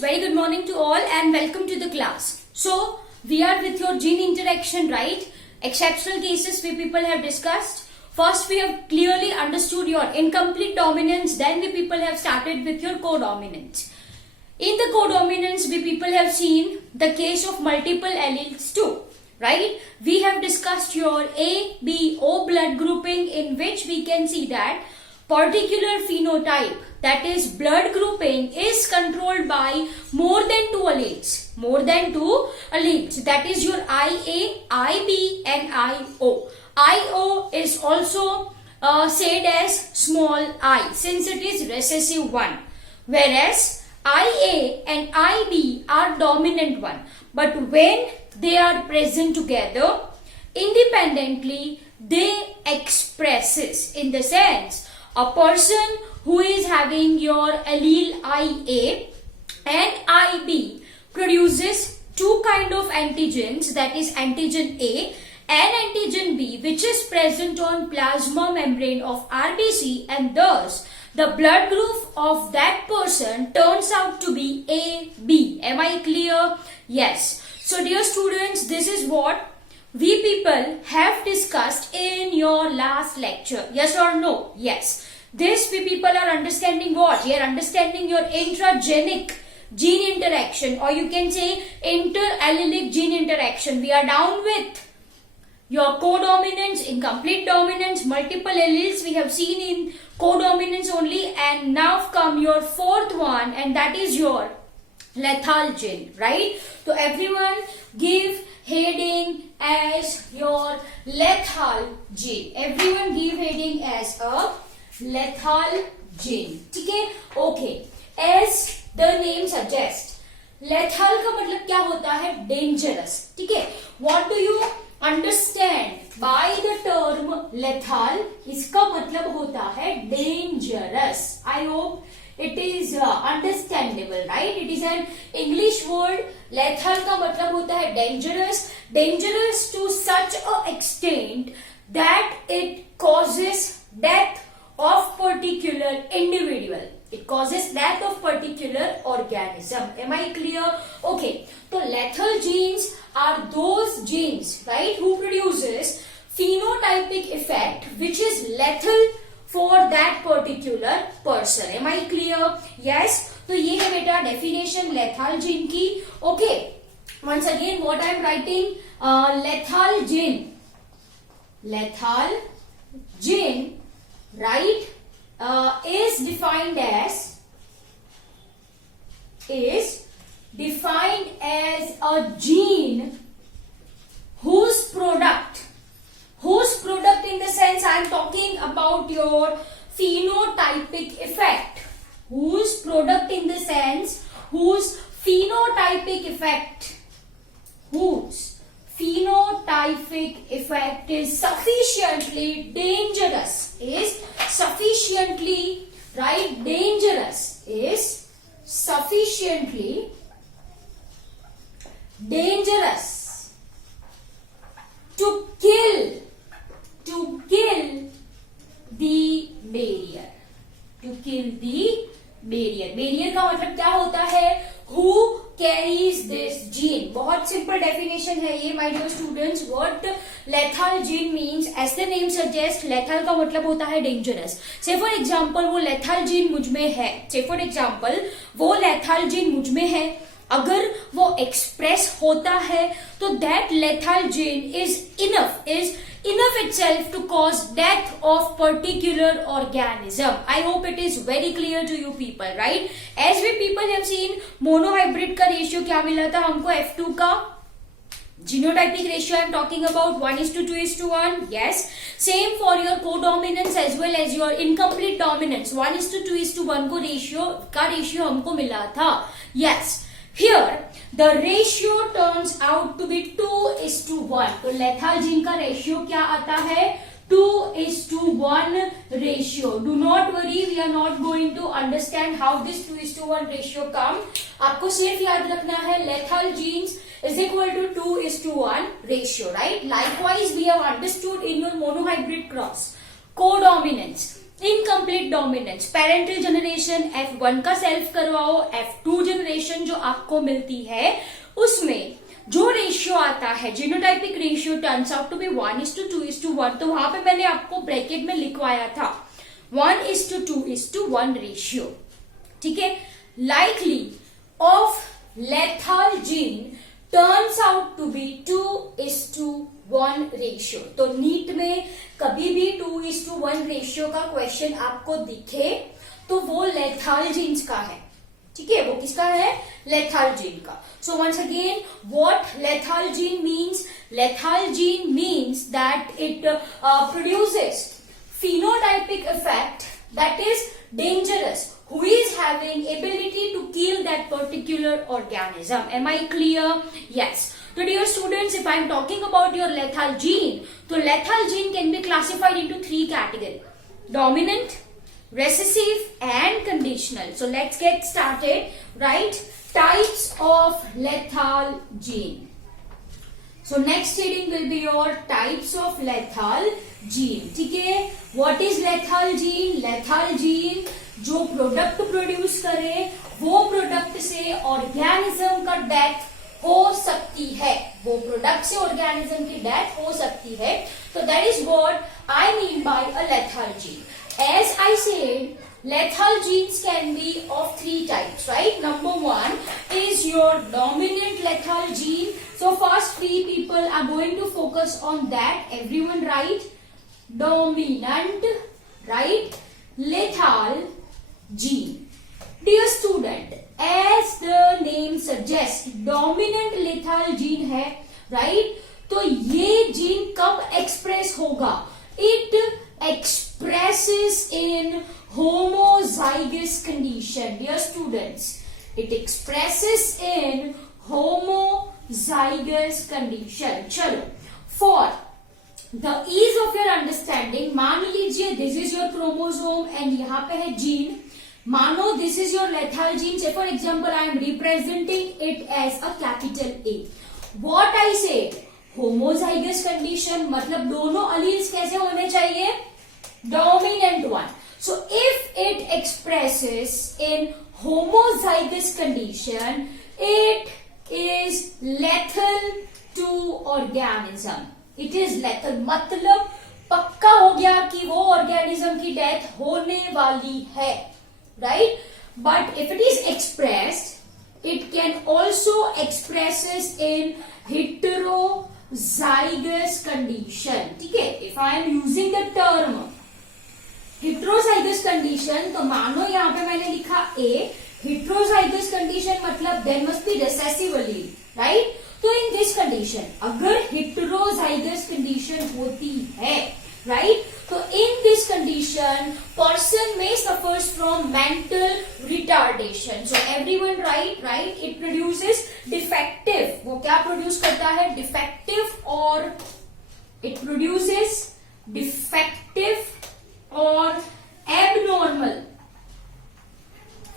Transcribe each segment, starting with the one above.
very good morning to all and welcome to the class. So, we are with your gene interaction, right? Exceptional cases we people have discussed. First, we have clearly understood your incomplete dominance. Then, we people have started with your codominance. In the codominance, we people have seen the case of multiple alleles too, right? We have discussed your A, B, O blood grouping, in which we can see that particular phenotype, that is blood grouping, is controlled by more than two alleles. More than two alleles. That is your IA, IB and IO. IO is also said as small I, since it is recessive one. Whereas IA and IB are dominant one. But when they are present together, independently, they expresses, in the sense, a person who is having your allele IA and IB produces two kind of antigens, that is antigen A and antigen B, which is present on plasma membrane of RBC, and thus the blood group of that person turns out to be AB. Am I clear? Yes. So dear students, this is what we people have discussed in your last lecture. Yes or no? Yes. This we people are understanding what? You are understanding your intragenic gene interaction, or you can say interallelic gene interaction. We are down with your codominance, incomplete dominance, multiple alleles we have seen in codominance only, and now come your fourth one, and that is your lethal gene, right? So everyone give heading as your lethal gene. Everyone give heading as a lethal gene. ठीक है? Okay. As the name suggests, lethal का मतलब क्या होता है? Dangerous. ठीक है? What do you understand by the term lethal? इसका मतलब होता है dangerous. I hope it is understandable, right? It is an English word. Lethal का मतलब होता है dangerous. Dangerous to such a extent that it causes death of particular individual. It causes death of particular organism. Am I clear? Okay. So lethal genes are those genes, right, who produces phenotypic effect which is lethal for that particular person. Am I clear? Yes. तो ये है बेटा definition lethal gene की. Okay. Once again, what I am writing, lethal gene. Lethal gene, right, is defined as a gene whose product in the sense I am talking about your phenotypic effect, whose product in the sense whose phenotypic effect is sufficiently dangerous, is sufficiently, right, dangerous, is sufficiently dangerous to kill the barrier. To kill the barrier. Barrier का मतलब क्या होता है? Who carries this gene? बहुत simple definition है ये, my dear students. What lethal gene means, as the name suggests, lethal का मतलब होता है dangerous. Say for example, वो lethal gene मुझ में है. Say for example, वो lethal gene मुझ में है. अगर वो express होता है, तो that lethal gene is enough itself to cause death of particular organism. I hope it is very clear to you people, right? As we people have seen, monohybrid का ratio क्या मिला था हमको? F2 का genotypic ratio I am talking about 1:2:1. Yes. Same for your codominance as well as your incomplete dominance. 1:2:1 को ratio हमको मिला था. Yes. Here the ratio turns out to be 2:1. तो lethal gene का ratio क्या आता है? 2:1 ratio. Do not worry, we are not going to understand how this 2:1 ratio come. आपको सिर्फ याद रखना है lethal genes is equal to 2:1 ratio, right? Likewise, we have understood in your monohybrid cross codominance, incomplete dominance, parental generation F1 का self करवाओ, F2 generation condition जो आपको मिलती है उसमें जो रेशियो आता है genotypic ratio turns out to be 1:2:1, तो वहां पे मैंने आपको ब्रैकेट में लिखवाया था 1:2:1 रेशियो, ठीक है। Likely of lethal gene turns out to be 2:1 ratio. तो नीट में कभी भी 2:1 रेशियो का क्वेश्चन आपको दिखे तो वो लेथल जीन्स का है, ठीक है। वो किसका है? लेथल जीन का। So once again what lethal gene means? Lethal gene means that it produces phenotypic effect that is dangerous, who is having ability to kill that particular organism. Am I clear? Yes. So dear students, if I am talking about your lethal gene, so lethal gene can be classified into 3 categories: dominant, recessive and conditional. So let's get started. Right? Types of lethal gene. So next heading will be your types of lethal gene. ठीक है? What is lethal gene? Lethal gene जो product produce करे वो product से organism का death हो सकती है, वो प्रोडक्ट से ऑर्गेनिज्म की डेथ हो सकती है। तो that is what I mean by a lethal gene. As I said, lethal genes can be of 3 types, right? Number 1 is your dominant lethal gene. So first 3 people are going to focus on that. Everyone write dominant, right? Lethal gene. Dear student, as the name suggests, dominant lethal gene है, right? तो ये gene कब express होगा? It expresses in homozygous condition. Dear students, it expresses in homozygous condition. चलो, for the ease of your understanding, मान लीजिए this is your chromosome and यहाँ पे है जीन. मानो this is your lethal gene. Say for example, I am representing it as a capital A. What I said, homozygous condition मतलब दोनों alleles कैसे होने चाहिए? Dominant one. So if it expresses in homozygous condition, it is lethal to organism. It is lethal मतलब पक्का हो गया कि वो ऑर्गेनिज्म की डेथ होने वाली है, right? But if it is expressed, it can also expresses in heterozygous condition. ठीक है? If I am using the term heterozygous condition, तो मानो यहाँ पे मैंने लिखा A, heterozygous condition मतलब there must be recessive allele, right? तो in this condition, अगर heterozygous condition होती है, right? तो in this condition, person may suffers from mental retardation. So everyone write, right? It produces defective. वो क्या produce करता है? Defective or it produces defective or abnormal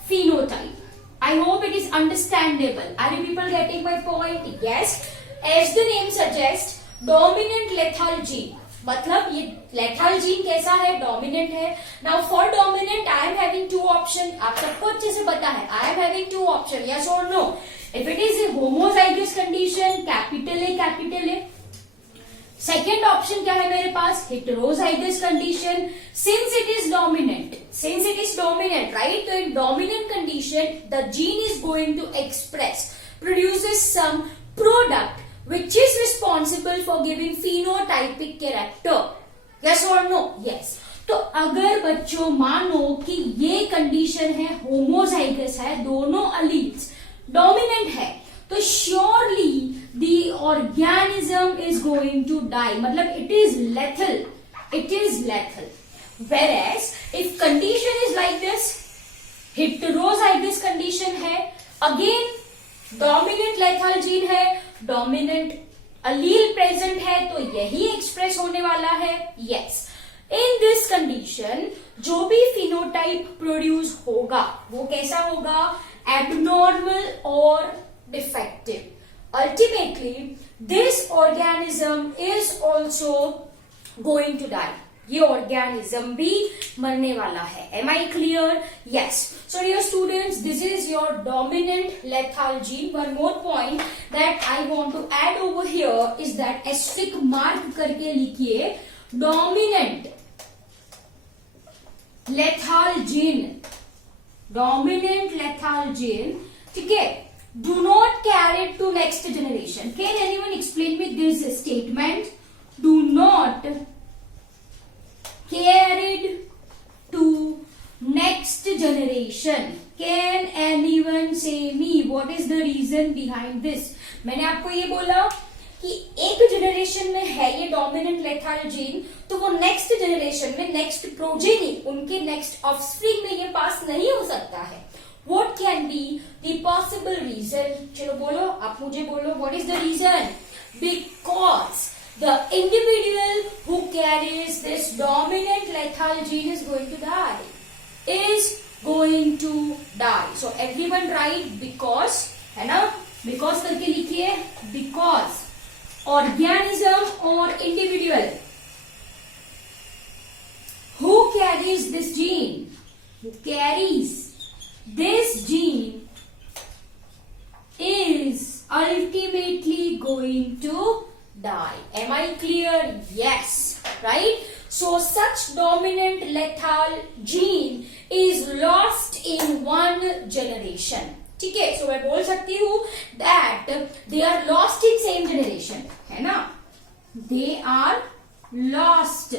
phenotype. I hope it is understandable. Are you people getting my point? Yes. As the name suggests, dominant lethal gene. मतलब ये lethal gene कैसा है? Dominant है. Now for dominant, I am having 2 options. आप सबको अच्छे से पता है. I am having 2 options. Yes or no? If it is a homozygous condition, capital A, capital A. Second option क्या है मेरे पास? Heterozygous condition. Since it is dominant, right? तो in dominant condition the gene is going to express, produces some product which is responsible for giving phenotypic character. Yes or no? Yes. तो अगर बच्चों मानो कि ये कंडीशन है homozygous है, दोनों अलील्स डोमिनेंट है, तो surely the organism is going to die. मतलब it is lethal. It is lethal. Whereas if condition is like this, heterozygous condition है, again dominant lethal gene है, dominant allele present है, तो यही express होने वाला है. Yes. In this condition, जो भी phenotype produce होगा, वो कैसा होगा? Abnormal or defective. Ultimately, this organism is also going to die. ये ऑर्गेनिज्म भी मरने वाला है. Am I clear? Yes. So dear students, this is your dominant lethargy. One more point that I want to add over here is that asterisk mark करके लिखिए dominant lethal gene. Dominant lethal gene. ठीक है. Do not carry it to next generation. Can anyone explain me this statement? Do not carried to next generation. Can anyone say me what is the reason behind this? मैंने आपको ये बोला कि एक generation में है ये डोमिनेंट लेथाल जीन, तो वो नेक्स्ट जनरेशन में नेक्स्ट प्रोजेनी उनके नेक्स्ट ऑफस्प्रिंग में ये पास नहीं हो सकता है. What can be the possible reason? चलो बोलो, आप मुझे बोलो, what is the reason? Because the individual who carries this dominant lethal gene is going to die. Is going to die. So everyone write because, है ना? Because करके लिखिए because organism or individual who carries this gene, who carries this gene is ultimately going to die. Am I clear? Yes. Right? So such dominant lethal gene is lost in one generation. ठीक है. So मैं बोल सकती हूँ that they are lost in same generation. है ना? They are lost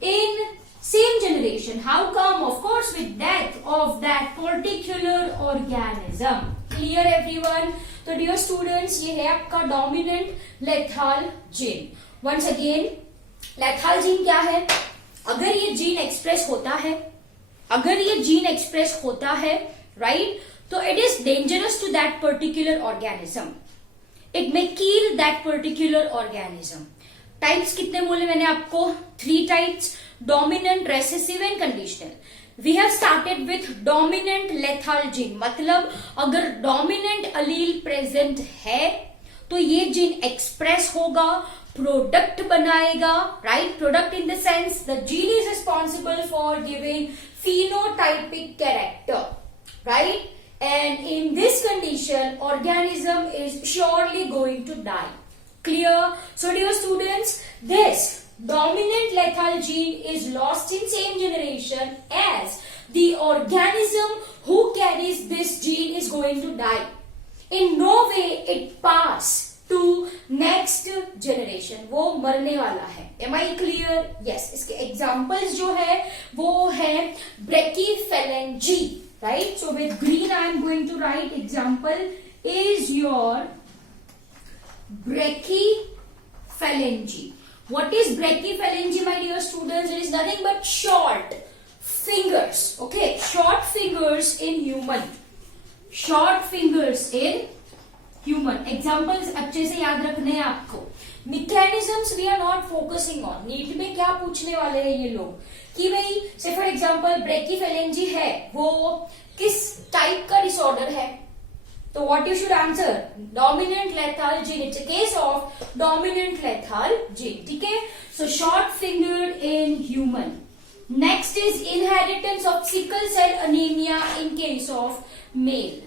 in same generation. How come? Of course with death of that particular organism. Clear everyone? तो dear students, ये है आपका dominant lethal gene. Once again, lethal gene क्या है? अगर ये जीन एक्सप्रेस होता है, अगर ये जीन एक्सप्रेस होता है, राइट, तो it is dangerous to that particular organism. It may kill that particular organism. Types कितने बोले मैंने आपको? 3 types, dominant, recessive and conditional. We have started with dominant lethal gene. मतलब अगर dominant allele present है तो ये जीन एक्सप्रेस होगा, प्रोडक्ट बनाएगा, right? Product in the sense the gene is responsible for giving phenotypic character, right? And in this condition, organism is surely going to die. Clear? So dear students, this dominant lethal gene is lost in same generation as the organism who carries this gene is going to die. In no way it pass to next generation. वो मरने वाला है. Am I clear? Yes. इसके examples जो है वो है brachyphalange, right? So with green I am going to write example is your brachyphalange. What is brachyphalange, my dear students? It is nothing but short fingers. Okay, short fingers in human. Short fingers in human. Examples अच्छे से याद रखने हैं आपको. Mechanisms we are not focusing on. NEET में क्या पूछने वाले हैं ये लोग कि भाई से फॉर एग्जाम्पल ब्रेकीफेलेंजी है, वो किस टाइप का डिसऑर्डर है? So what you should answer? Dominant lethal gene. It's a case of dominant lethal gene. ठीक है? So short fingered in human. Next is inheritance of sickle cell anemia in case of male.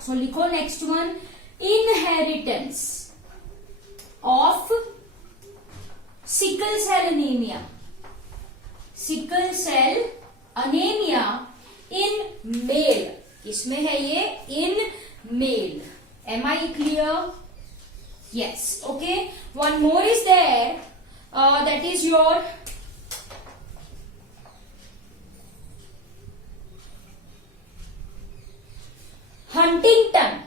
So लिखो next one. Inheritance of sickle cell anemia. Sickle cell anemia in male. किसमें है ये? In male. Am I clear? Yes. Okay. One more is there. That is your Huntington.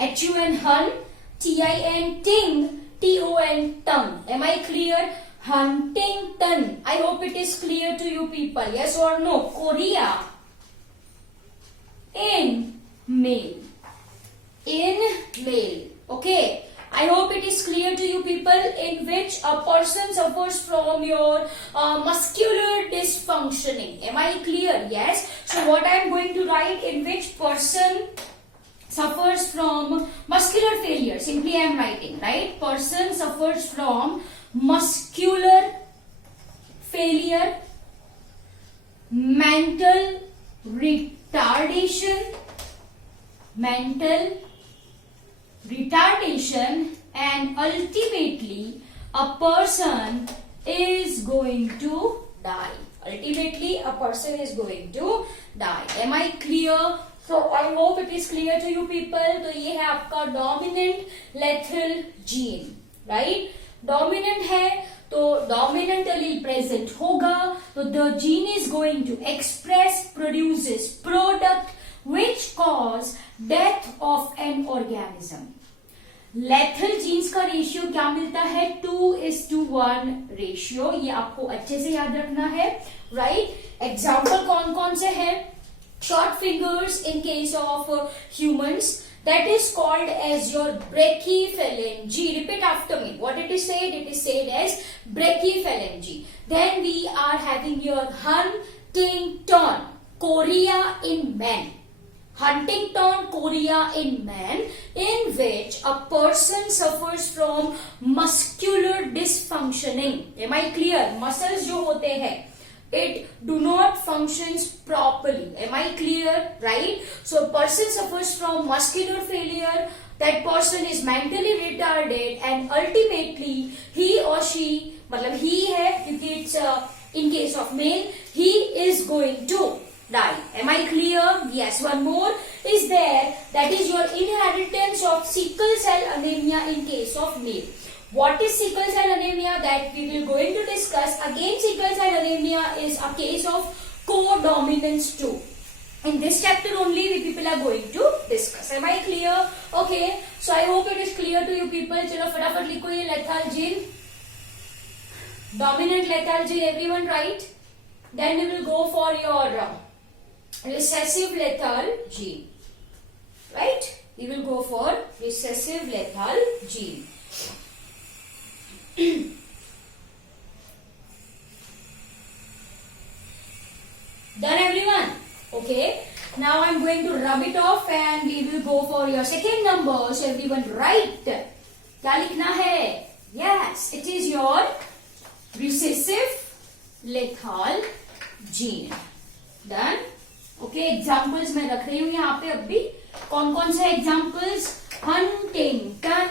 H-U-N Hun. T-I-N Ting. T-O-N tongue. Am I clear? Huntington. I hope it is clear to you people. Yes or no? Korea. In male. In male. Okay. I hope it is clear to you people, in which a person suffers from your muscular dysfunctioning. Am I clear? Yes. So what I am going to write, in which person suffers from muscular failure. Simply I am writing, right? Person suffers from muscular failure, mental retardation, and ultimately a person is going to die. Ultimately a person is going to die. Am I clear? So I hope it is clear to you people. तो ये है आपका dominant lethal gene, right? Dominant है तो dominant allele present होगा, तो the gene is going to express, produces product which cause death of an organism. Lethal genes का ratio क्या मिलता है? 2:1 रेशियो. ये आपको अच्छे से याद रखना है, राइट? एग्जाम्पल कौन कौन से है? Short fingers in case of humans, that is called as your brachyphalange. Repeat after me. What it is said? It is said as brachyphalange. Then we are having your Huntington chorea in men. Huntington chorea in man, in which a person suffers from muscular dysfunctioning. Am I clear? Muscles जो होते हैं, it do not functions properly. Am I clear? Right? So a person suffers from muscular failure. That person is mentally retarded, and ultimately he or she, मतलब he है क्योंकि it's in case of male, he is going to die. Am I clear? Yes. One more is there, that is your inheritance of sickle cell anemia in case of male. What is sickle cell anemia? That we will going to discuss. Again, sickle cell anemia is a case of codominance too. In this chapter only we people are going to discuss. Am I clear? Okay. So I hope it is clear to you people. चलो फटाफट लिखो ये lethal gene. Dominant lethal gene, everyone, right? Then we will go for your recessive lethal gene, right? We will go for recessive lethal gene. Done, everyone? Okay. Now I'm going to rub it off and we will go for your second number. So everyone write. क्या लिखना है? Yes, it is your recessive lethal gene. Done? Okay, examples मैं रख रही हूं यहाँ पे. अभी कौन कौन से examples? Huntington,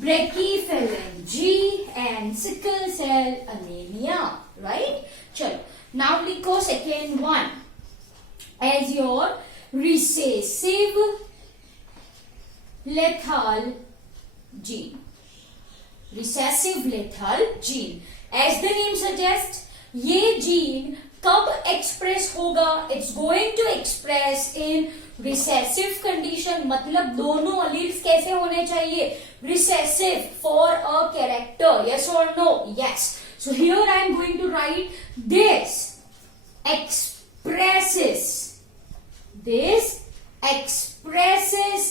brachyphalangy and sickle cell anemia, right? चलो, नाउ लिखो second one as your recessive lethal gene. Recessive lethal gene, as the name suggest, ये जीन कब एक्सप्रेस होगा? It's going to express in recessive condition. मतलब दोनों alleles कैसे होने चाहिए? Recessive for a character. Yes और no? Yes. So here I am going to write this expresses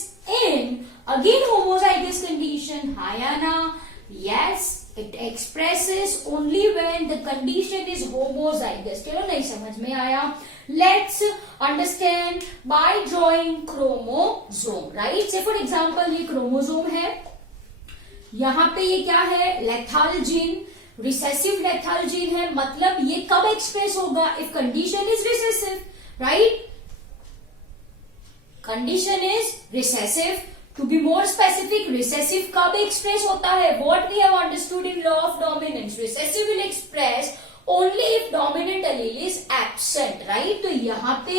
in again homozygous condition. Hayana? Yes. It expresses only when the condition is homozygous. चलो नहीं समझ में आया? Let's understand by drawing chromosome, right? Say for example ये chromosome है, यहाँ पे ये क्या है? lethal gene, recessive lethal gene है. मतलब ये कब एक्सप्रेस होगा? If condition is recessive, right? Condition is recessive. To be more specific, recessive कब express होता है? What we have understood in law of dominance, recessive will express only if dominant allele is absent, right? तो यहाँ पे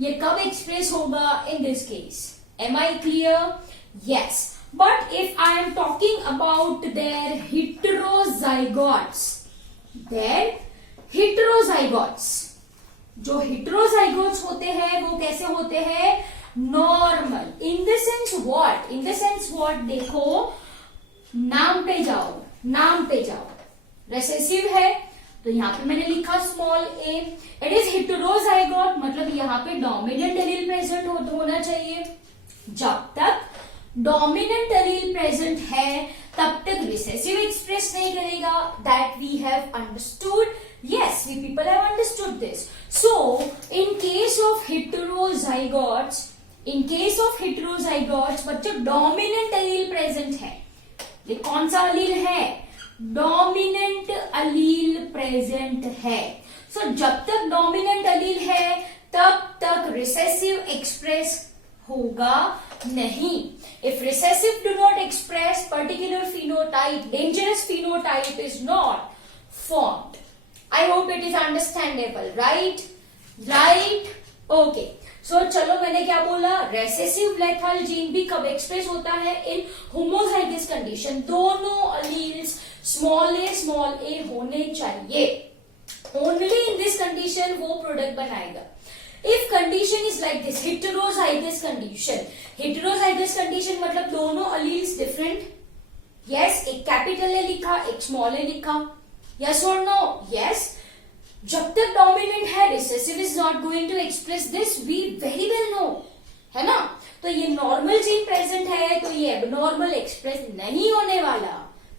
ये कब express होगा? In this case. Am I clear? Yes. But if I am talking about their heterozygotes, जो heterozygotes होते हैं वो कैसे होते हैं? Normal. In the sense what? In the sense what? देखो, नाम पे जाओ. रेसेसिव है तो यहाँ पे मैंने लिखा स्मॉल a. इट इज हेटेरोजाइगोट, मतलब यहाँ पे डोमिनेंट एलील प्रेजेंट होना चाहिए. जब तक डोमिनेंट एलील प्रेजेंट है तब तक रिसेसिव एक्सप्रेस नहीं करेगा. That we have understood. Yes, we people have understood this. So, in case of heterozygotes, बच्चों डोमिनेंट एलील प्रेजेंट है. ये कौन सा एलील है? डोमिनेंट अलील प्रेजेंट है. सो जब तक डोमिनेंट अलील है तब तक रिसेसिव एक्सप्रेस होगा नहीं. If recessive do not express particular phenotype, dangerous phenotype is not formed. I hope it is understandable, right? Right? Okay. So चलो मैंने क्या बोला, रेसेसिव लेथल जीन भी कब एक्सप्रेस होता है, इन होमोजाइगस कंडीशन. दोनों अलील्स स्मॉल ए होने चाहिए. ओनली इन दिस कंडीशन वो प्रोडक्ट बनाएगा. If condition is like this, heterozygous condition. Heterozygous condition मतलब दोनों अलील्स डिफरेंट. यस, एक कैपिटल ए लिखा, एक स्मॉल ए लिखा. यस और नो? यस. जब तक डोमिनेंट है, recessive is not going to express this, we very well know, है ना. तो ये नॉर्मल जीन प्रेजेंट है तो ये एबनॉर्मल एक्सप्रेस नहीं होने वाला.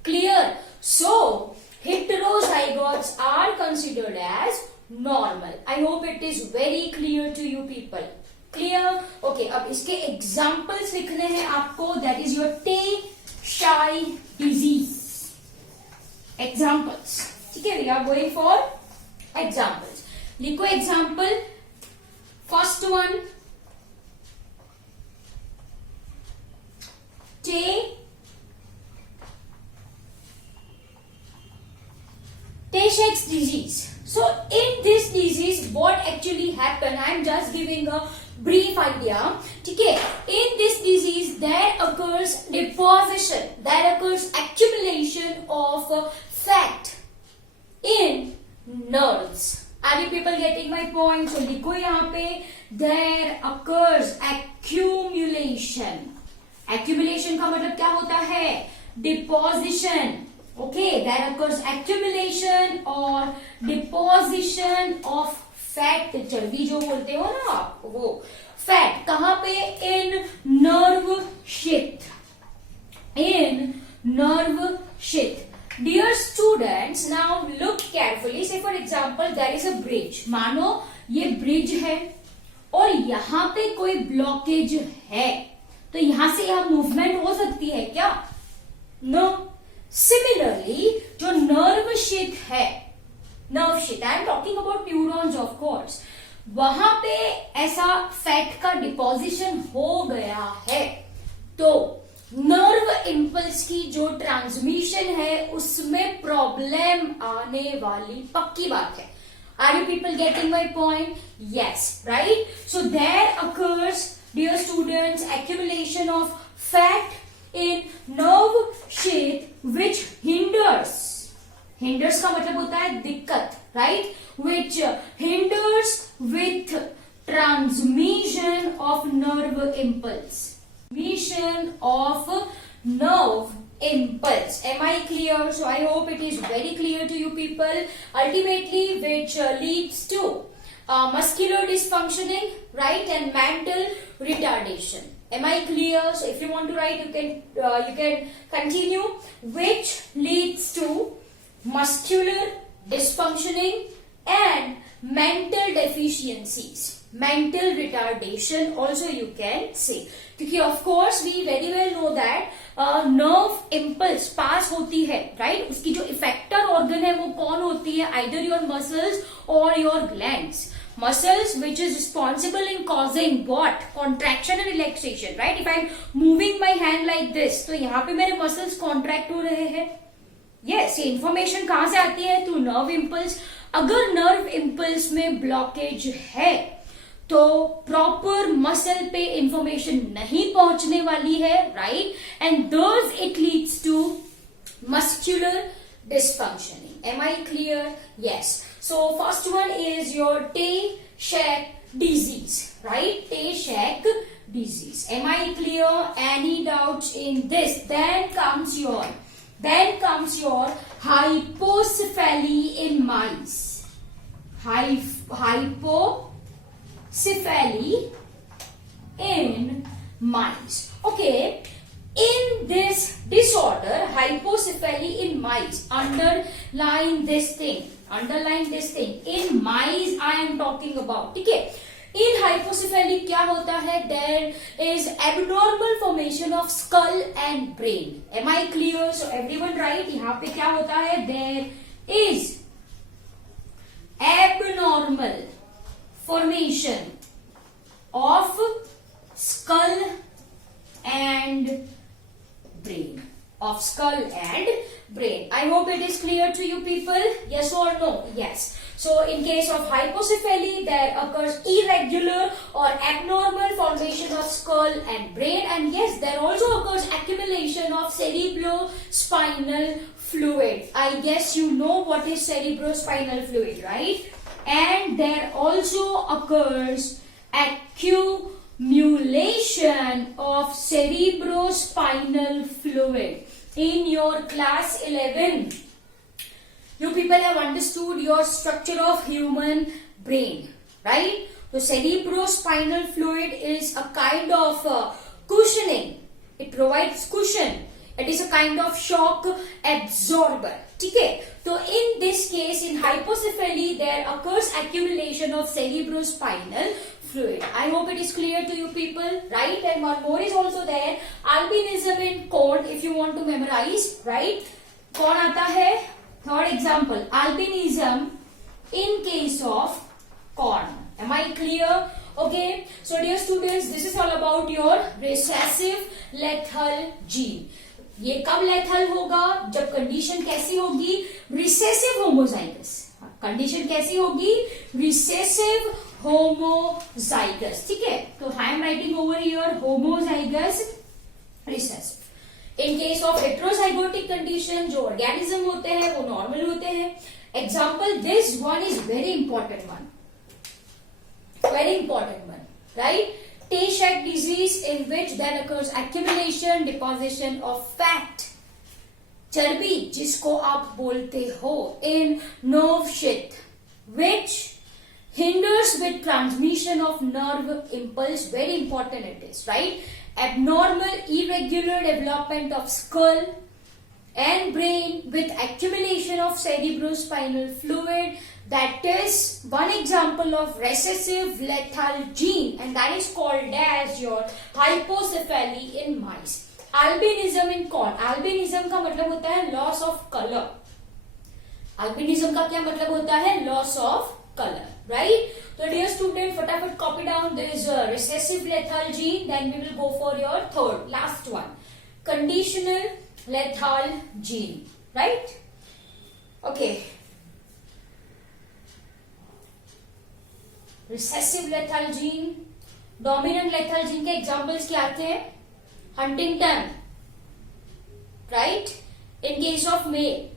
Clear? So heterozygotes are considered as normal. I hope it is very clear to you people. Clear? Okay, अब इसके examples लिखने हैं आपको. That is your Tay-Shay disease. Examples. ठीक है, we are going for examples. लिखो example. First one, Tay-Sachs disease. So in this disease what actually happened, I am just giving a brief idea. ठीक है, in this disease there occurs deposition, there occurs accumulation of fat in nerves. Are you people getting my point? So लिखो यहाँ पे, there occurs accumulation. Accumulation का मतलब क्या होता है? Deposition. Okay, there occurs accumulation or deposition of fat. चर्बी जो बोलते हो ना आप, वो फैट कहाँ पे? In nerve sheath. In nerve sheath. Dear students, now look carefully. Say for example, there is a bridge. मानो ये ब्रिज है और यहाँ पे कोई ब्लॉकेज है, तो यहाँ से यहाँ मूवमेंट हो सकती है क्या? नो. सिमिलरली जो नर्व शीथ है, nerve sheath, I am talking about neurons of course, वहां पे ऐसा फैट का डिपोजिशन हो गया है तो नर्व इंपल्स की जो ट्रांसमिशन है उसमें प्रॉब्लम आने वाली पक्की बात है. Are you people getting my point? Yes, right. So there occurs, dear students, accumulation of fat in nerve sheath which hinders का मतलब होता है दिक्कत, right? Which hinders with transmission of nerve impulse. Transmission of nerve impulse. Am I clear? So I hope it is very clear to you people. Ultimately which leads to muscular dysfunctioning, right, and mental retardation. Am I clear? So if you want to write, you can continue. Which leads to muscular dysfunctioning and mental deficiencies, mental retardation also you can say. क्योंकि of course we very well know that nerve impulse pass होती है, right? उसकी जो effector organ है वो कौन होती है? Either your muscles or your glands. Muscles which is responsible in causing what? Contraction and relaxation, right? If I'm moving my hand like this, तो यहाँ पे मेरे muscles contract हो रहे हैं. Yes, ये information कहाँ से आती है? Through nerve impulse. अगर nerve impulse में blockage है तो proper muscle पे information नहीं पहुंचने वाली है, right? And thus it leads to muscular dysfunctioning. Am I clear? Yes. So first one is your Tay-Sachs disease, right? Tay-Sachs disease. Am I clear? Any doubts in this? Then comes your hypocephaly in mice. Hypocephaly in mice. Okay. In this disorder, hypocephaly in mice, underline this thing. In mice I am talking about. ठीक है, इन हाइपोसेफेली क्या होता है? There is abnormal formation of skull and brain. Am I clear? So everyone right, यहाँ पे क्या होता है? There is abnormal formation of skull and brain, of skull and brain. I hope it is clear to you people. Yes or no? Yes. So in case of hypocephaly, there occurs irregular or abnormal formation of skull and brain, and yes, there also occurs accumulation of cerebrospinal fluid. I guess you know what is cerebrospinal fluid, right? And there also occurs accumulation of cerebrospinal fluid in your class 11. You people have understood your structure of human brain, right? So cerebrospinal fluid is a kind of cushioning. It provides cushion. It is a kind of shock absorber. ठीक है? तो in this case, in hypocephaly, there occurs accumulation of cerebrospinal fluid. I hope it is clear to you people, right? And one more is also there, albinism in corn, if you want to memorize, right? कौन आता है? Third example, albinism in case of corn. Am I clear? Okay, so dear students, this is all about your recessive lethal gene. ये कब lethal होगा? जब condition कैसी होगी? Recessive homozygous. Condition कैसी होगी? Recessive homozygous. ठीक है, तो I am writing over here homozygous recessive. In case of heterozygotic condition, जो ऑर्गेनिज्म होते हैं वो नॉर्मल होते हैं। Example, this one is very important one, very important one, right? Tay-Sachs disease, in which there occurs accumulation, deposition of fat, चर्बी जिसको आप बोलते हो, in nerve sheath, which hinders with transmission of nerve impulse. Very important it is, right? Abnormal irregular development of skull and brain with accumulation of cerebrospinal fluid. That is one example of recessive lethal gene, and that is called as your hypocephaly in mice. Albinism in corn. Albinism का मतलब होता है loss of color. Albinism का क्या मतलब होता है? Loss of color, right? So dear student, फटाफट copy down this recessive lethal gene. Then we will go for your third, last one, conditional lethal gene, right? Okay. Recessive lethal gene, dominant lethal gene के examples क्या आते हैं? Huntington, right? In case of male,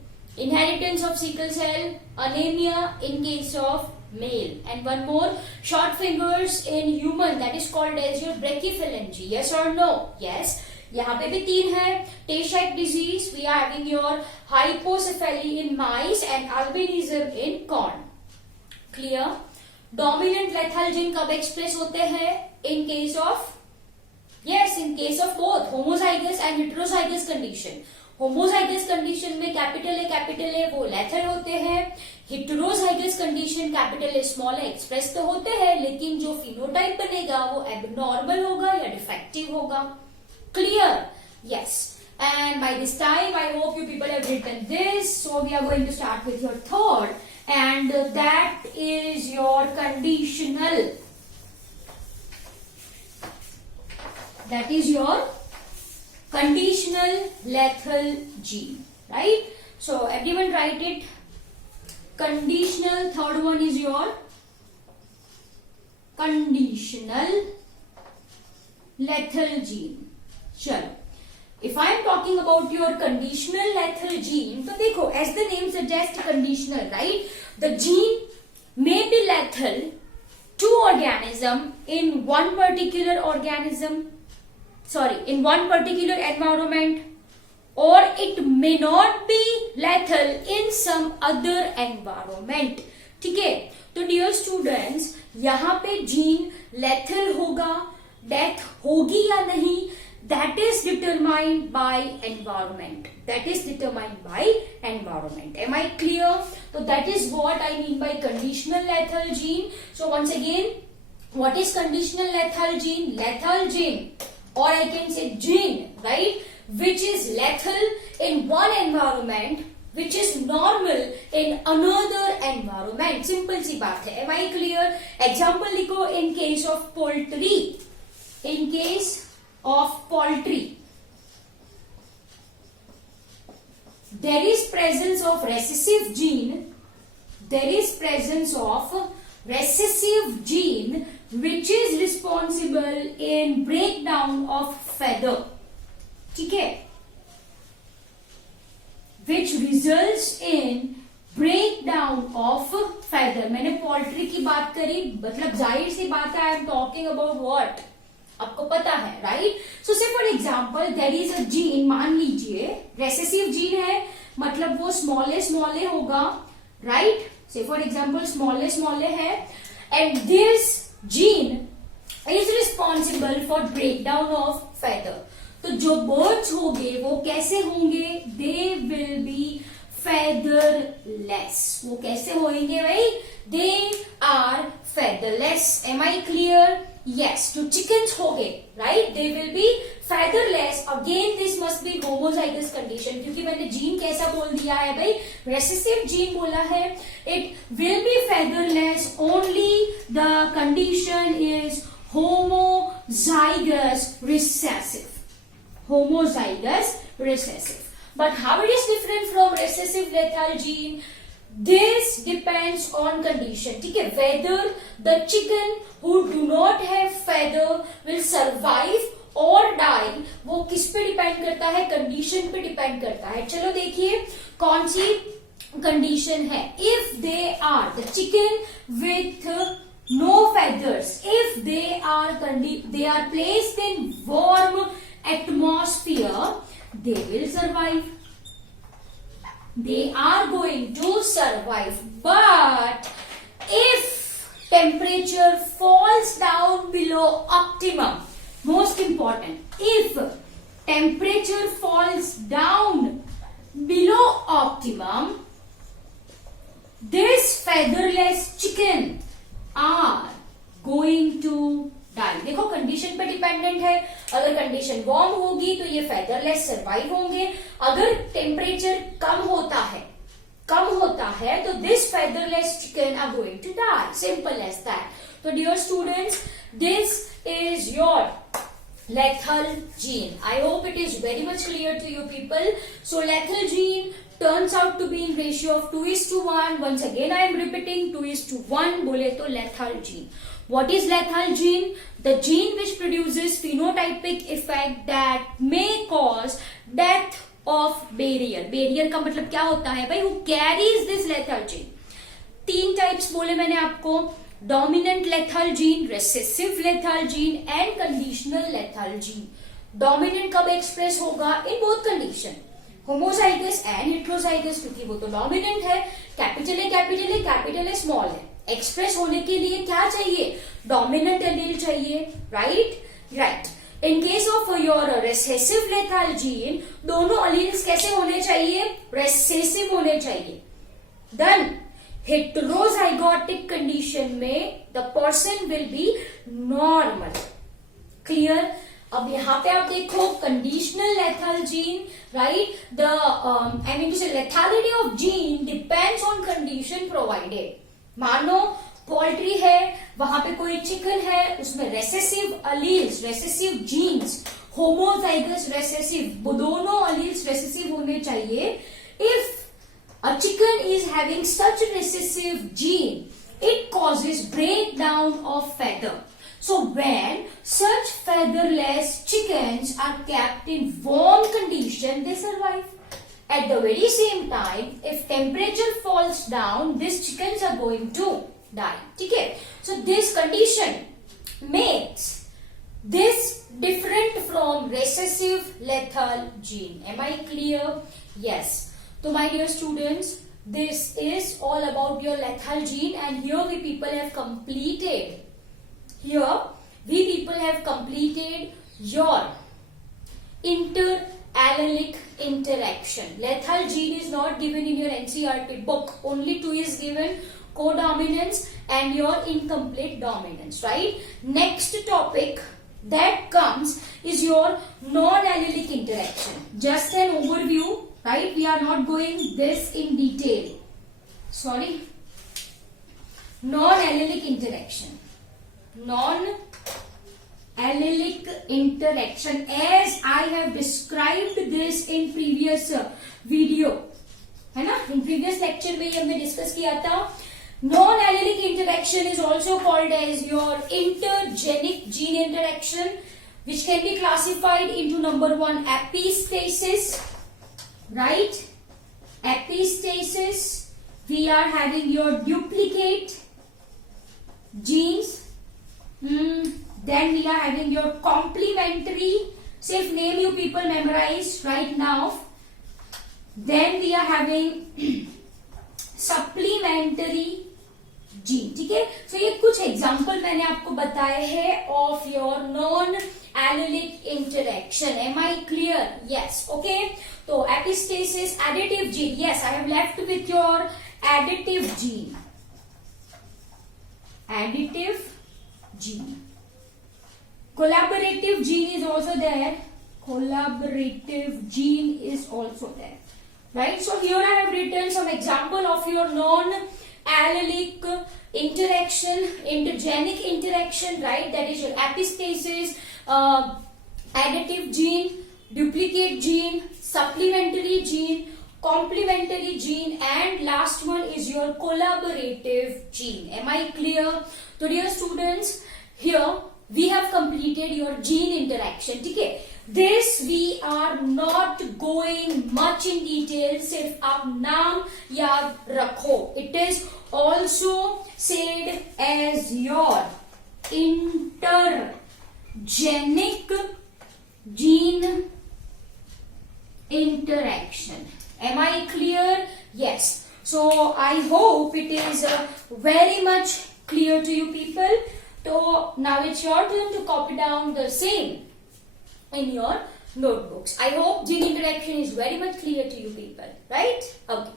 inheritance of sickle cell, anemia in case of male, and one more, short fingers in human, that is called as your brachyphalangy. Yes और no? Yes. यहाँ पे भी तीन है. Tay-Sachs disease, we are having your hypocephaly in mice and albinism in corn. Clear? Dominant lethal gene कब express होते हैं? इन case of, yes, in case of both homozygous and heterozygous condition. Homozygous condition में capital A वो lethal होते हैं. Heterozygous condition capital A small A express तो होते हैं, लेकिन जो फिनोटाइप बनेगा वो एबनॉर्मल होगा या डिफेक्टिव होगा. Clear? Yes. And by this time, I hope you people have written this. So we are going to start with your third, and that is your conditional. That is your conditional lethal gene, right? So everyone write it. Conditional. Third one is your conditional lethal gene. चलो. If I am talking about your conditional lethal gene, तो देखो, as the name suggests, conditional, right? The gene may be lethal to organism in one particular environment, or it may not be lethal in some other environment. ठीक है? तो dear students, यहाँ पे gene lethal होगा, death होगी या नहीं, that is determined by environment. Am I clear? So that is what I mean by conditional lethal gene. So once again, What is conditional lethal gene? Lethal gene, or I can say gene, right? Which is lethal in one environment, which is normal in another environment. Simple सी बात है. Am I clear? Example लिखो. In case of poultry. In case of poultry, there is presence of recessive gene. There is presence of recessive gene which is responsible in breakdown of feather. ठीक है? Which results in breakdown of feather. मैंने poultry की बात करी, मतलब जाहिर सी बात है, I am talking about what? आपको पता है, right? So say for example there is a gene, मान लीजिए रेसेसिव जीन है, मतलब वो स्मॉले होगा, राइट? से फॉर एग्जाम्पल स्मॉले है, and this gene is responsible for breakdown of feather. तो जो बर्ड्स होंगे वो कैसे होंगे? They will be featherless. वो कैसे होंगे भाई? They are featherless. Am I clear? Yes. जो chickens होंगे, right? They will be featherless. Again, this must be homozygous condition. क्योंकि मैंने जीन कैसा बोल दिया है भाई? Recessive जीन बोला है. It will be featherless. Only the condition is homozygous recessive. Homozygous recessive. But how it is different from recessive lethal gene? This depends on condition. ठीक है? Whether the chicken who do not have feather will survive or die, वो किस पे depend करता है? Condition पे depend करता है. चलो देखिए कौन सी कंडीशन है. If they are the chicken with no feathers, if they are placed in warm atmosphere, they will survive. They are going to survive. But if temperature falls down below optimum, most important, if temperature falls down below optimum, this featherless chicken are going to die. देखो condition पे dependent है. अगर condition warm होगी तो ये फेदरलेस survive होंगे. अगर temperature कम होता है तो this featherless chicken are going to die. Simple as that. तो dear students, this is your lethal gene. I hope it is very much clear to you people. So lethal gene turns out to be in ratio of 2:1. Once again I am repeating, 2:1 बोले तो lethal gene. What is lethal gene? The gene which produces phenotypic effect that may cause death of barrier. Barrier का मतलब क्या होता है भाई? Who carries this lethal gene? 3 types बोले मैंने आपको. Dominant lethal gene, recessive lethal gene and conditional lethal gene. Dominant कब एक्सप्रेस होगा? In both condition, homozygous and heterozygous. क्योंकि वो तो dominant है. कैपिटल ए स्मॉल है. एक्सप्रेस होने के लिए क्या चाहिए? डोमिनेंट एलील चाहिए, right. In case of your recessive lethal gene, दोनों एलील्स कैसे होने चाहिए? रेसेसिव होने चाहिए. देन हेटेरोजाइगोटिक कंडीशन में the person will be normal. Clear? अब यहाँ पे आप देखो conditional lethal gene, right. The I mean to say lethality of gene depends on condition provided. मानो पोल्ट्री है, वहां पे कोई चिकन है, उसमें recessive alleles, recessive genes, homozygous recessive, दोनों अलील्स रेसेसिव होने चाहिए. If a chicken is having such recessive gene, it causes breakdown of feather. So when such featherless chickens are kept in warm condition, they survive. At the very same time, if temperature falls down, these chickens are going to die. Okay? So this condition makes this different from recessive lethal gene. Am I clear? Yes. So my dear students, this is all about your lethal gene, and here we people have completed your inter-allelic interaction. Lethal gene is not given in your NCERT book. Only 2 is given. codominance and your incomplete dominance, right? Next topic that comes is your non-allelic interaction. Just an overview, right? We are not going this in detail. Sorry. Non-allelic interaction. Non-allelic interaction, as I have described this in previous video, है ना? In previous lecture में हमने discuss किया था. Non-allelic interaction is also called as your intergenic gene interaction, which can be classified into number one, epistasis, right? Epistasis, we are having your duplicate genes. Then we are having your complementary. सिर्फ name you people memorize right now. Then we are having supplementary gene. ठीक है? So ये कुछ example मैंने आपको बताए हैं of your non-allelic interaction. Am I clear? Yes. Okay. तो epistasis, additive gene. Yes, I have left with your additive gene. Additive gene. Collaborative gene is also there. Collaborative gene is also there. Right? So here I have written some example of your non-allelic interaction, intergenic interaction, right? That is your epistasis, additive gene, duplicate gene, supplementary gene, complementary gene, and last one is your collaborative gene. Am I clear? So dear students, here we have completed your gene interaction. Okay? This we are not going much in detail. सिर्फ आप नाम याद रखो. It is also said as your intergenic gene interaction. Am I clear? Yes. So I hope it is very much clear to you people. So now it's your turn to copy down the same in your notebooks. I hope gene interaction is very much clear to you people, right? Okay.